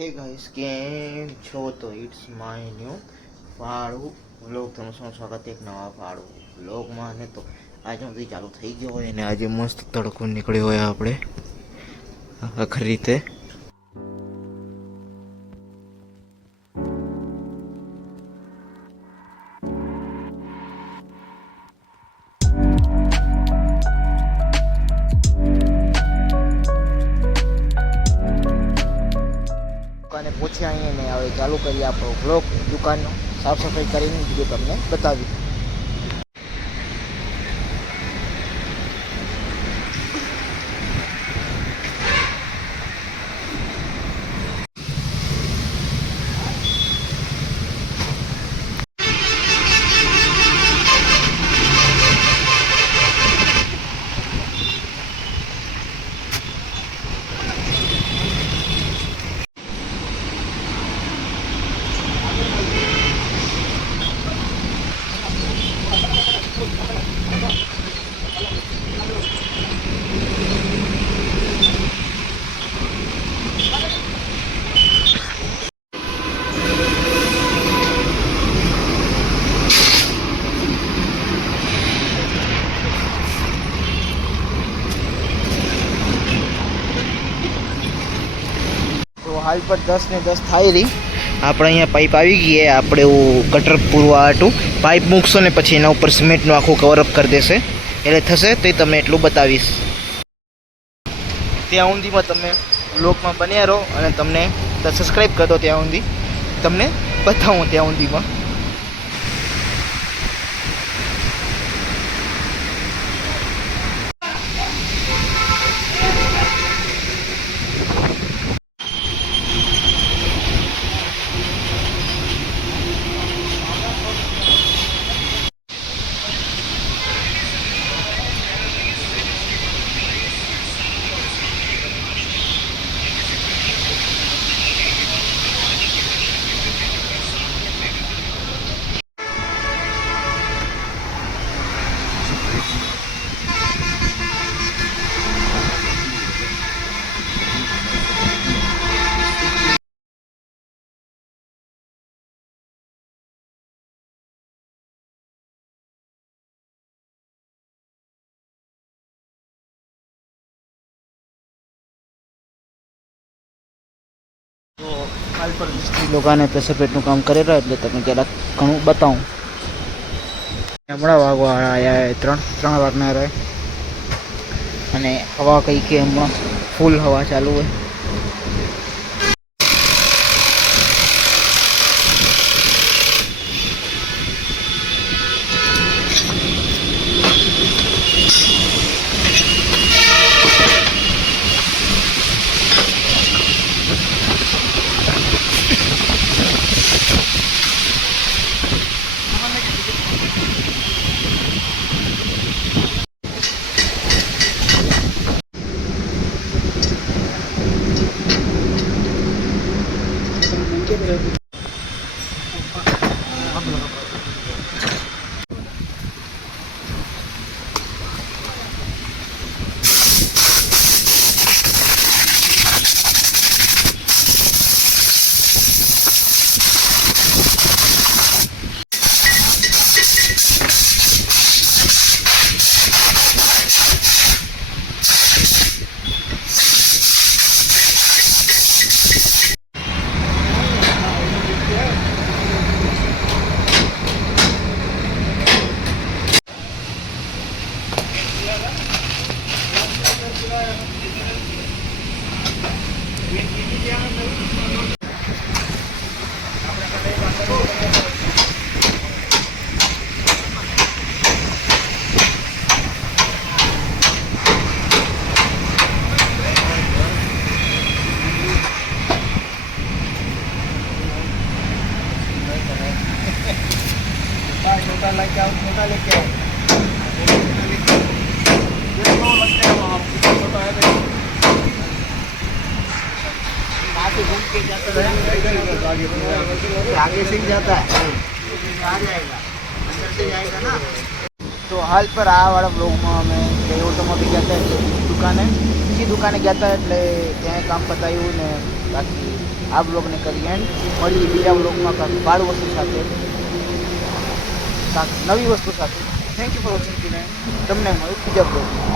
Hey guys કેમ છો? તો ઇટ્સ માય ન્યૂ ફાળું વ્લોગ તમારું સ્વાગત એક નવા ફાળું વ્લોગમાં. ને તો આજે સુધી ચાલુ થઈ ગયો હોય અને આજે મસ્ત તડકો નીકળ્યો હોય આપણે આખરી રીતે. દુકાને પહોંચ્યા અહીંયા ને હવે ચાલુ કરીએ આપણો વ્લોગ. દુકાનનો સાફ સફાઈ કરીને બીજું તમને બતાવી. હાલ પર 10 ને 10 થાય રહી. આપણે અહીંયા પાઇપ આવી ગઈ. આપણે એવું ગટર પૂરવા હાટું પાઇપ મૂકશો ને પછી એના ઉપર સિમેન્ટનું આખું કવરઅપ કરી દેશે એટલે થશે. તો તમને એટલું બતાવીશ. ત્યાં સુધીમાં તમે બ્લોગમાં બન્યા રહો અને તમને સબસ્ક્રાઈબ કરી દો. ત્યાં સુધી તમને બતાવું. ત્યાં સુધીમાં તો હાલ પર મિસ્ત્રી લોકોને પ્રેશર પેટનું કામ કરી રહ્યા એટલે તમે જરાક ઘણું બતાવું. હમણાં વાગવા આવ્યા 3 વાગના રહે અને હવા કંઈ કે હમણાં ફૂલ હવા ચાલુ હોય. छोटा लेके आओ, छोटा लेके आओ, छोटा है आगे घूम के जाता है, आगे से जाता है, आ जाएगा, अंदर से जाएगा ना. तो हाल पर આ વાળા બ્લોગમાં અમે ઓટોમોટિવ ગયા હતા એટલે બીજી દુકાને ગયા હતા એટલે ત્યાં કામ પતાવ્યું ને બાકી આ બ્લોગને કરી એન્ડ મળીએ બીજા બ્લોગમાં કાંઈક બાળ વસ્તુ સાથે, કાંઈક નવી વસ્તુ સાથે. Thank you for watching. તમને મળ્યું બીજા બ્લોગ.